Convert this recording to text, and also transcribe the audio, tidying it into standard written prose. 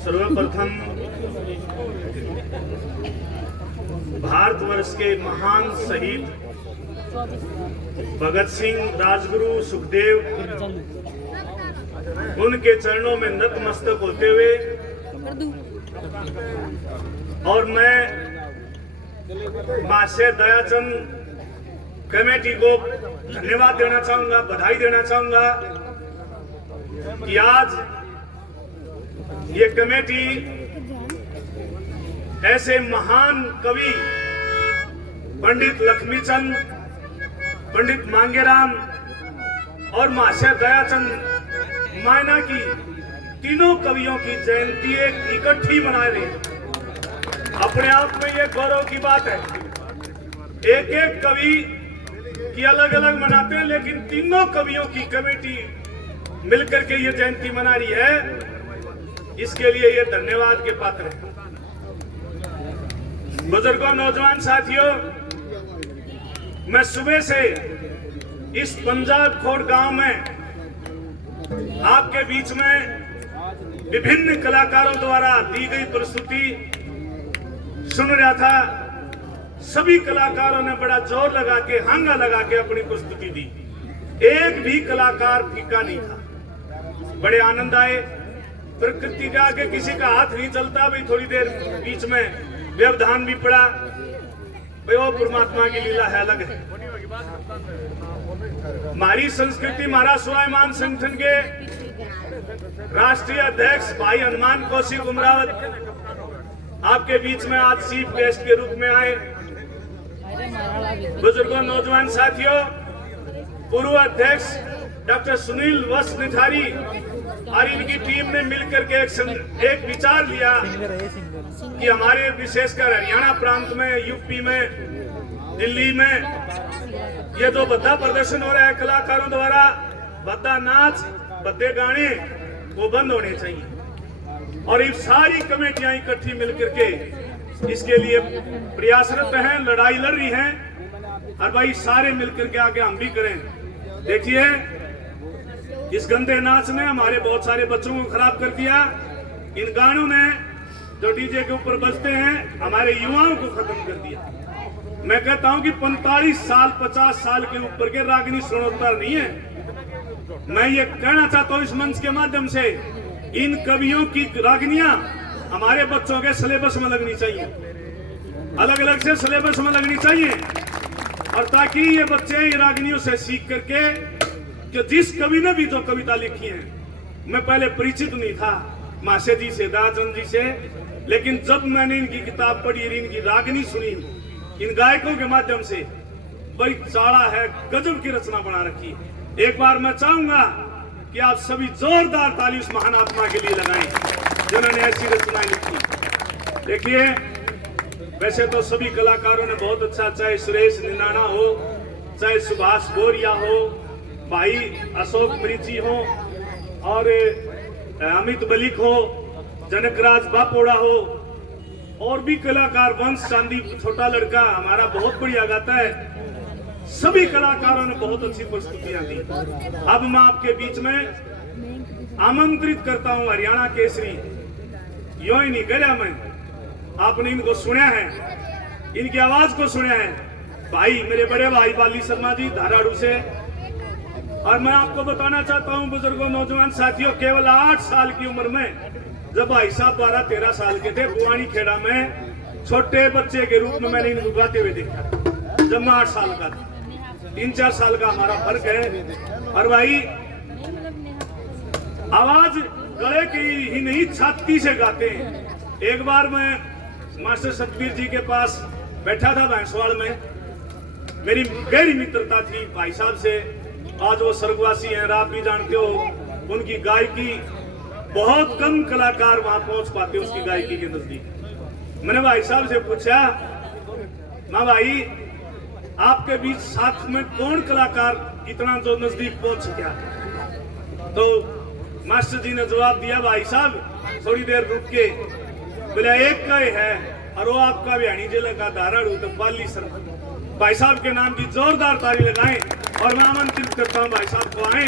सर्वप्रथम भारतवर्ष के महान शहीद भगत सिंह, राजगुरु, सुखदेव, उनके चरणों में नतमस्तक होते हुए और मैं महाशय दयाचंद कमेटी को धन्यवाद देना चाहूंगा, बधाई देना चाहूंगा कि आज ये कमेटी ऐसे महान कवि पंडित लक्ष्मीचंद, पंडित मांगेराम और महाशय दयाचंद मायना की तीनों कवियों की जयंती एक इकट्ठी मना रही। अपने आप में ये गौरव की बात है। एक एक कवि की अलग अलग मनाते हैं, लेकिन तीनों कवियों की कमेटी मिलकर के ये जयंती मना रही है। इसके लिए ये धन्यवाद के पात्र है। बुजुर्गों, नौजवान साथियों, मैं सुबह से इस पंजाब खोड़ गांव में आपके बीच में विभिन्न कलाकारों द्वारा दी गई प्रस्तुति सुन रहा था। सभी कलाकारों ने बड़ा जोर लगा के, हांगा लगा के अपनी प्रस्तुति दी। एक भी कलाकार फीका नहीं था। बड़े आनंद आए। प्रकृति के आगे किसी का हाथ नहीं चलता। भाई थोड़ी देर बीच में व्यवधान भी पड़ा। भाई वो परमात्मा की लीला है, अलग है। हमारी संस्कृति, हमारा स्वाभिमान संगठन के राष्ट्रीय अध्यक्ष भाई हनुमान कौशिक उमरावत आपके बीच में आज चीफ गेस्ट के रूप में आए। बुजुर्गों, नौजवान साथियों, पूर्व अध्यक्ष डॉक्टर सुनील वस निठारी और इनकी टीम ने मिलकर के एक विचार लिया कि हमारे विशेषकर हरियाणा प्रांत में, यूपी में, दिल्ली में ये जो बद्दा प्रदर्शन हो रहा है कलाकारों द्वारा, बद्दा नाच, बद्दे गाने, वो बंद होने चाहिए। और ये सारी कमेटियां इकट्ठी मिलकर के इसके लिए प्रयासरत हैं, लड़ाई लड़ रही हैं। और भाई सारे मिलकर के आगे हम भी करें। देखिए, इस गंदे नाच ने हमारे बहुत सारे बच्चों को खराब कर दिया। इन गानों ने जो डीजे के ऊपर बजते हैं हमारे युवाओं को खत्म कर दिया। मैं कहता हूं कि 45 साल 50 साल के ऊपर के रागिनी स्वर्णोत्तर नहीं है। मैं ये कहना चाहता हूं इस मंच के माध्यम से, इन कवियों की रागिनियां हमारे बच्चों के सिलेबस में लगनी चाहिए, अलग अलग से सिलेबस में लगनी चाहिए। और ताकि ये बच्चे ये रागिनियों से सीख करके, कि जिस कवि ने भी जो कविता लिखी है, मैं पहले परिचित नहीं था माशे जी से, दयाचंद जी से, लेकिन जब मैंने इनकी किताब पढ़ी, इनकी रागिनी सुनी, इन गायकों के माध्यम से, बड़ी चाड़ा है, गजब की रचना बना रखी है। एक बार मैं चाहूंगा कि आप सभी जोरदार ताली उस महान आत्मा के लिए लगाएं जिन्होंने ऐसी रचनाएं लिखी। देखिए, वैसे तो सभी कलाकारों ने बहुत अच्छा, चाहे सुरेश निनाना हो, चाहे सुभाष बोरिया हो, भाई अशोक मरीची हो, और अमित मलिक हो, जनकराज बापोड़ा हो, और भी कलाकार, वंश चांदी छोटा लड़का हमारा बहुत बढ़िया गाता है। सभी कलाकारों ने बहुत अच्छी प्रस्तुतियां दी। अब मैं आपके बीच में आमंत्रित करता हूं हरियाणा केसरी, यो ही नहीं कह मैं, आपने इनको सुना है, इनकी आवाज को सुना है, भाई मेरे बड़े भाई बाली शर्मा जी धाराड़ू से। और मैं आपको बताना चाहता हूं बुजुर्गों, नौजवान साथियों, केवल 8 साल की उम्र में जब भाई साहब 12-13 साल के थे, पुरानी खेड़ा में छोटे बच्चे के रूप में मैंने इनको गाते हुए देखा। जब मैं 8 साल का था, 3-4 साल का हमारा फर्क है। और भाई आवाज गले की ही नहीं, छाती से गाते हैं। एक बार मैं मास्टर सतबीर जी के पास बैठा था भैंसवाड़ में, मेरी गहरी मित्रता थी भाई साहब से। आज वो स्वर्गवासी हैं, आप भी जानते हो। उनकी गायकी, बहुत कम कलाकार वहां पहुंच पाते उसकी गायकी के नजदीक। मैंने भाई साहब से पूछा, मां भाई आपके बीच साथ में कौन कलाकार इतना जो नजदीक पहुंच गया? तो मास्टर जी ने जवाब दिया, भाई साहब थोड़ी देर रुक के, बोला एक का ही है, और वो आपका बिहानी जिले का धाराड़ू तो बाली सर। भाई साहब के नाम की जोरदार ताली लगाएं और मैं आमंत्रित करता हूं भाई साहब को आए।